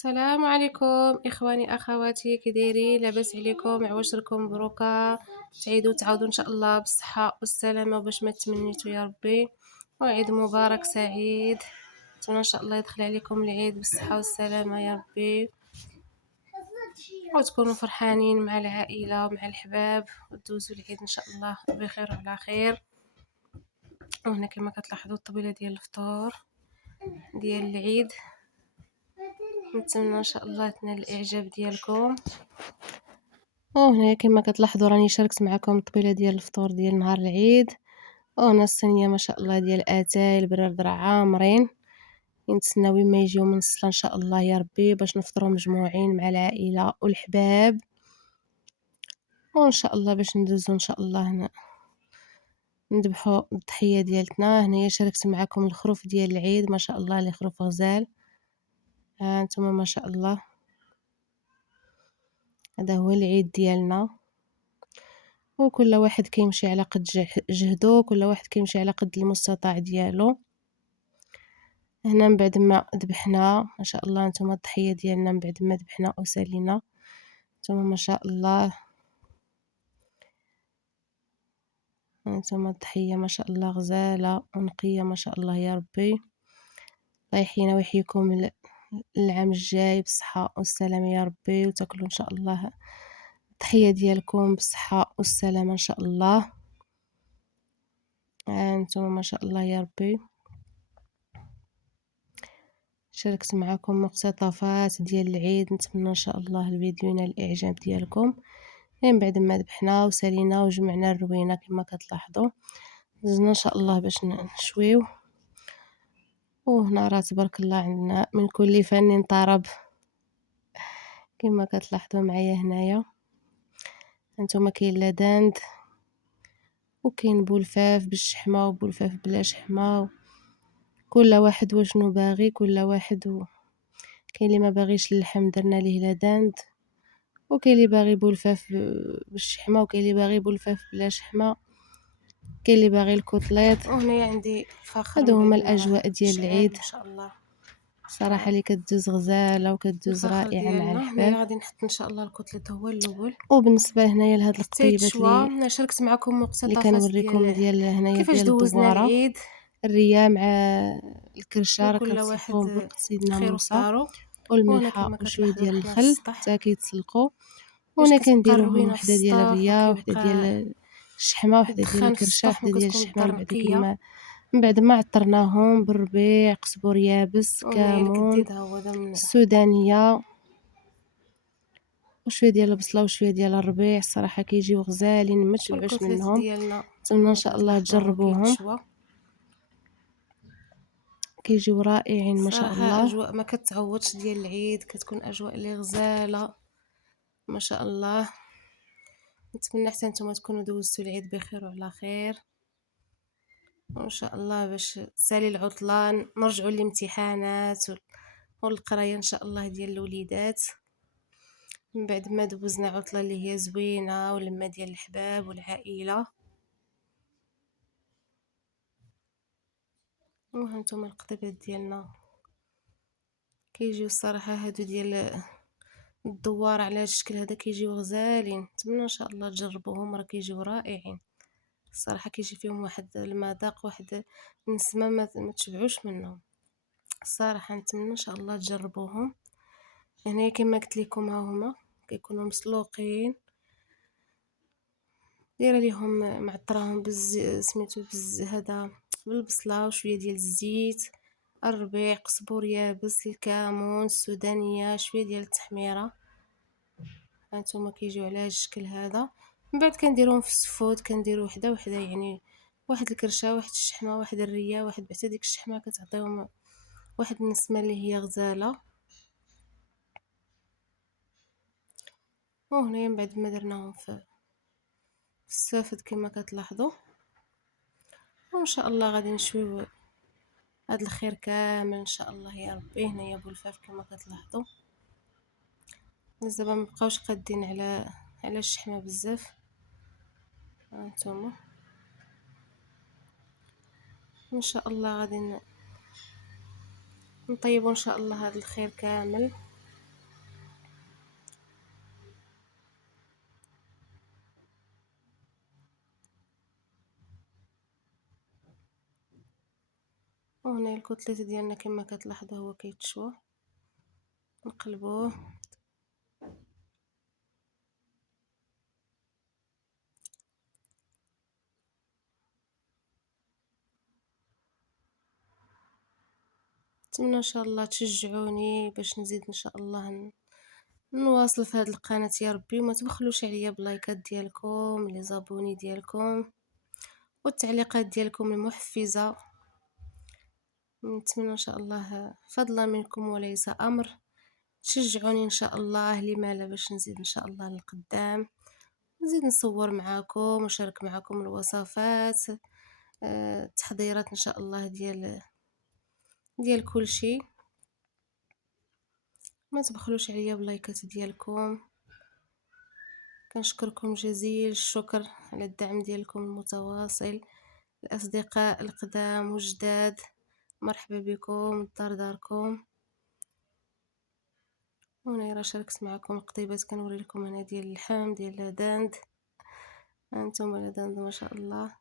السلام عليكم إخواني أخواتي كي دايرين لاباس عليكم عواشركم مبروكة تعيدوا تعاودوا إن شاء الله بالصحة والسلامة باش ما تمنيتو يا ربي وعيد مبارك سعيد نتمنى إن شاء الله يدخل عليكم العيد بالصحة والسلامة يا ربي وتكونوا فرحانين مع العائلة ومع الحباب وتدوزوا العيد إن شاء الله بخير وعلى خير. وهنا كما كتلاحظوا الطبيلة ديال الفطور ديال العيد نتمنى ان شاء الله تنال الاعجاب ديالكم. وهنا كما كتلاحظوا راني شاركت معكم الطبيله ديال الفطور ديال نهار العيد. وهنا الصينيه ما شاء الله ديال اتاي البراد راه عامرين نتسناو ما يجيو من الصلاه ان شاء الله يا ربي باش نفطروا مجموعين مع العائله والحباب وان شاء الله باش ندوزو ان شاء الله نذبحوا الضحيه ديالتنا. هنايا شاركت معكم الخروف ديال العيد ما شاء الله اللي خروف غزال. ها انتم ما شاء الله هذا هو العيد ديالنا وكل واحد كيمشي على قد جهدو كل واحد كيمشي على قد المستطاع ديالو. هنا من بعد ما ذبحنا ما شاء الله نتوما الضحيه ديالنا من بعد ما ذبحنا وسالينا نتوما ما شاء الله نتوما الضحيه ما شاء الله غزاله ونقيه ما شاء الله يا ربي. الله يحيينا ويحييكم العام الجاي بالصحه والسلامه يا ربي وتاكلوا ان شاء الله الضحيه ديالكم بالصحه والسلامه ان شاء الله. انتم ما شاء الله يا ربي شاركت معكم مقتطفات ديال العيد نتمنى ان شاء الله الفيديو ينال الاعجاب ديالكم. من بعد ما ذبحنا وسالينا وجمعنا الروينه كما كتلاحظوا دزنا ان شاء الله باش نشويو. وهنا راه تبارك الله عندنا من كل فن طرب كما كتلاحظوا معايا هنايا. هانتوما كاين لاداند وكاين بولفاف بالشحمه وبولفاف بلا شحمه كل واحد وشنو باغي كل واحد كاين اللي ما باغيش اللحم درنا ليه لاداند وكاين اللي باغي بولفاف بالشحمه وكاين اللي باغي بولفاف بلا شحمه كاين اللي باغي الكوتليط. وهنا عندي الفخر هادو هما بعد الاجواء ديال الشعال العيد ما شاء الله صراحه اللي كدوز غزاله وكدوز الفخر رائعه مع ديالنا. هنايا الحباب. غادي نحط ان شاء الله الكوتليط هو الاول وبالنسبه هنايا لهاد حتى القطيبات يتشوى. اللي انا شاركت معكم اللي مقتطفات كنوريكم ديال ديال هنايا كيفاش ديال دوزنا الدبواره العيد الريه مع الكرشه راه وكل كنسلقوهم واحد بوقت سيدنا خير موسى وصدارو. وهنا والملحه كما وشويه كتلاحظوا ديال رحنا الخل للسطح حتى كيتسلقوا. باش وهنا كتبقى كنديروهم الروينه في وحده ديال السطح الريه وحده وكيبقى ديال الشحمه وحده ديال الدخان في الكرشه السطح ما وحده ديال كتكون الشحمه الدار من بعد نقيه. من بعد ما عطرناهم بالربيع قزبر يابس وهنايا كمون الكديد ها هو هذا من السودانيه وشويه ديال البصله وشويه ديال الربيع الصراحه كيجيو غزالين ما تشبعوش والكوتليت منهم. ديالنا نتمنى ان كما شاء الله كتلاحظوا هو تجربوهم كيتشوى. كيجيو رائعين ما شاء صراحه الله. اجواء ما كتعوضش ديال العيد كتكون اجواء اللي غزاله ما شاء الله. نتمنى حتى نتوما تكونوا دوزتوا العيد بخير وعلى خير وان شاء الله باش تسالي العطلة نرجعوا للامتحانات والقرايه ان شاء الله ديال الوليدات من بعد ما دوزنا عطله اللي هي زوينه ولما ديال الحباب والعائله. وهانتوما القطيبات ديالنا كيجيو الصراحه هادو ديال الدوار على الشكل هذا كيجيو غزالين نتمنى ان شاء الله تجربوهم راه كيجيو رائعين الصراحه كيجي فيهم واحد المذاق واحد النسمه ما تشبعوش منهم الصراحه. نتمنى ان شاء الله تجربوهم. هنا كما قلت لكم ها هما كيكونوا مسلوقين دايره ليهم معطراهم سميتو هذا بالبصله وشويه ديال الزيت الربيع قزبور يابس الكمون السودانيه شويه ديال التحميره. هانتوما كيجيو على هذا الشكل هذا. من بعد كنديروهم في السفود كنديرو وحده وحده يعني واحد الكرشه واحد الشحمه واحد الريه واحد حتى ديك الشحمه كتعطيهم واحد النسمه اللي هي غزاله. وهنايا من بعد ما درناهم في السافد كما كتلاحظوا وان شاء الله غادي نشويو هاد الخير كامل ان شاء الله يا ربي. هنايا بولفاف كما كتلاحظوا دابا مبقاوش قادين على الشحمه بزاف. هانتوما ان شاء الله غادي نطيبوا ان شاء الله هذا الخير كامل وهنا الكتلات ديالنا كما كتلاحظوا هو كيتشوى، نقلبوه. نتمنى ان شاء الله تشجعوني باش نزيد ان شاء الله نواصل في هذه القناة يا ربي، وما تبخلوش عليا باللايكات ديالكم، لي زابوني ديالكم، والتعليقات ديالكم المحفزة. نتمنى ان شاء الله فضلا منكم وليس امر تشجعوني ان شاء الله، لما لا باش نزيد ان شاء الله للقدام، نزيد نصور معاكم ونشارك معاكم الوصفات، التحضيرات ان شاء الله ديال كل شيء. ما تبخلوش عليا باللايكات ديالكم. كنشكركم جزيل الشكر على الدعم ديالكم المتواصل. الاصدقاء القدام والجداد، مرحبا بكم لدار داركم. هنا راه شاركت معكم القطيبات، كنوري لكم هنا ديال اللحم ديال لاداند، هانتوما لاداند ما شاء الله.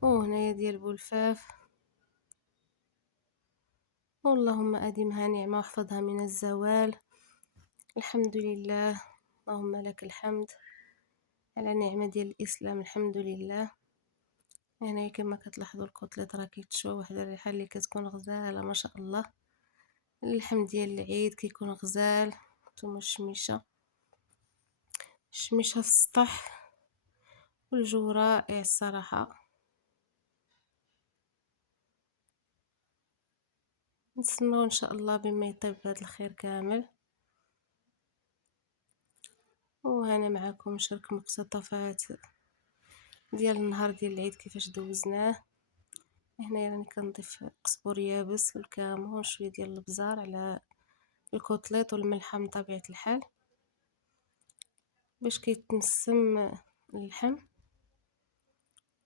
وهنايا ديال بولفاف. اللهم اديمها نعمه واحفظها من الزوال. الحمد لله، اللهم لك الحمد على نعمه ديال الاسلام، الحمد لله. هنايا كما كتلاحظوا الكتلات راه كيتشوى واحد الريحه اللي كتكون غزاله ما شاء الله. اللحم ديال العيد كيكون غزال. نتوما الشميشه في السطح، والجو رائع الصراحه. نتسناو ان شاء الله بما يطيب هذا الخير كامل. وهنا معكم نشارك مقتطفات ديال النهار ديال العيد كيفاش دوزناه. هنايا راني كنضيف قزبر يابس والكمون، شويه ديال البزار على الكوتليط والملحه من طبيعه الحال باش كيتنسم اللحم.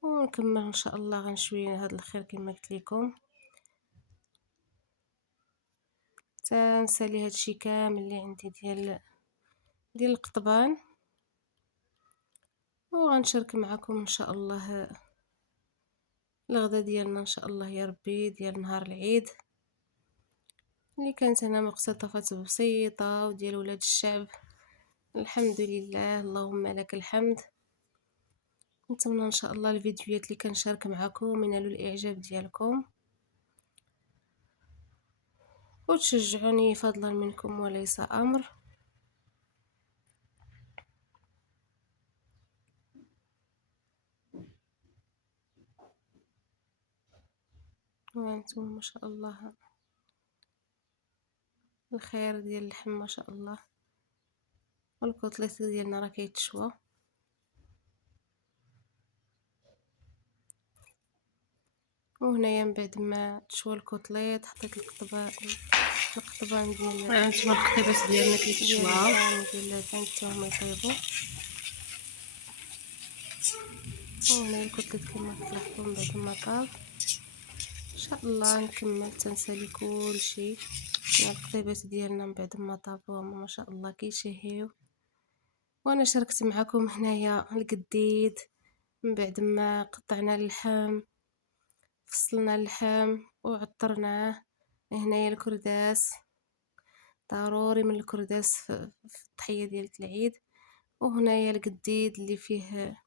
ونكمل ان شاء الله غنشوي هذا الخير كما قلت لكم، حتى نسالي هادشي كامل اللي عندي ديال القطبان. وغنشارك معكم ان شاء الله الغدا ديالنا ان شاء الله يا ربي ديال نهار العيد، اللي كانت هنا مقتطفات بسيطه وديال ولاد الشعب. الحمد لله، اللهم لك الحمد. نتمنى ان شاء الله الفيديوهات اللي كنشارك معكم ينالوا الاعجاب ديالكم، وتشجعوني فضلا منكم وليس امر. وانتم ما شاء الله الخير ديال اللحم ما شاء الله، والكتلات ديالنا راه كيتشوى. وهنايا من بعد ما تشوى الكتليط حطيت القطبان ديال هانتوما القطيبات ديالنا كيتشواو، ديال اللحم حتى هما يطيبوا. وهنا الكتلات كما كتلاحظوا من بعد ما طاب ان شاء الله نكمل تنسالي كلشي. القطيبات ديالنا من بعد ما طابوا هما ما شاء الله كيشهيو. وانا شاركت معكم هنايا القديد من بعد ما قطعنا اللحم، فصلنا اللحم وعطرناه. هنايا الكرداس، ضروري من الكرداس في الضحيه ديال العيد. وهنايا القديد اللي فيه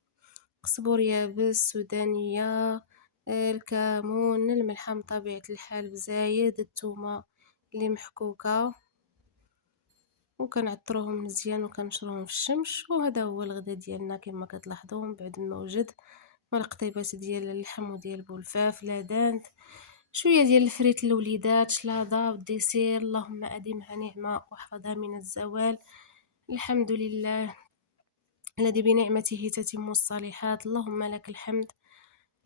قزبر يابس، سودانيه، الكمون، الملحه من طبيعه الحال بزايد، الثومه اللي محكوكه، وكنعطروهم مزيان وكنشروهم في الشمس. وهذا هو الغدا ديالنا كما كتلاحظوا من بعد ما وجد القطيبات ديال اللحم وديال بولفاف لاداند، شويه ديال الفريت للوليدات، شلاضه والديسير. اللهم اديمها نعمه واحفظها من الزوال. الحمد لله الذي بنعمته تتم الصالحات، اللهم لك الحمد.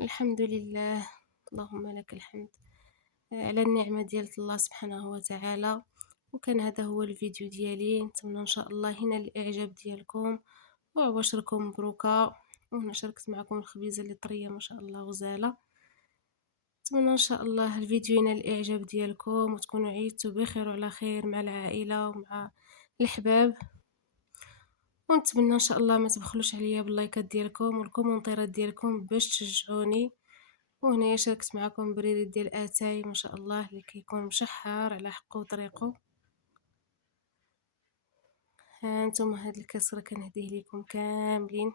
الحمد لله، اللهم لك الحمد على النعمه ديال الله سبحانه وتعالى. وكان هذا هو الفيديو ديالي، نتمنى ان شاء الله هنا الاعجاب ديالكم وعواشركم مبروكه. وهنا شاركت معكم الخبيزه اللي طريه ما شاء الله غزاله. نتمنى ان شاء الله الفيديو ينال الاعجاب ديالكم وتكونوا عيدتوا بخير وعلى خير مع العائله ومع الاحباب. ونتمنى ان شاء الله ما تبخلوش عليا باللايكات ديالكم والكومونتيرات ديالكم باش تشجعوني وهنايا شاركت معاكم بريري ديال اتاي ما شاء الله اللي كيكون مشحر على حقه وطريقه. ها نتوما هاد الكاس راه كنهديه ليكم كاملين،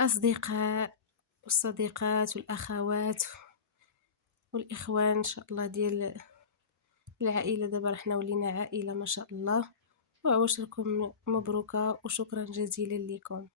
اصدقاء والصديقات والاخوات والاخوان ان شاء الله ديال العائله. دابا راه حنا ولينا عائله ما شاء الله، وعواشركم مبروكه وشكرا جزيلا لكم.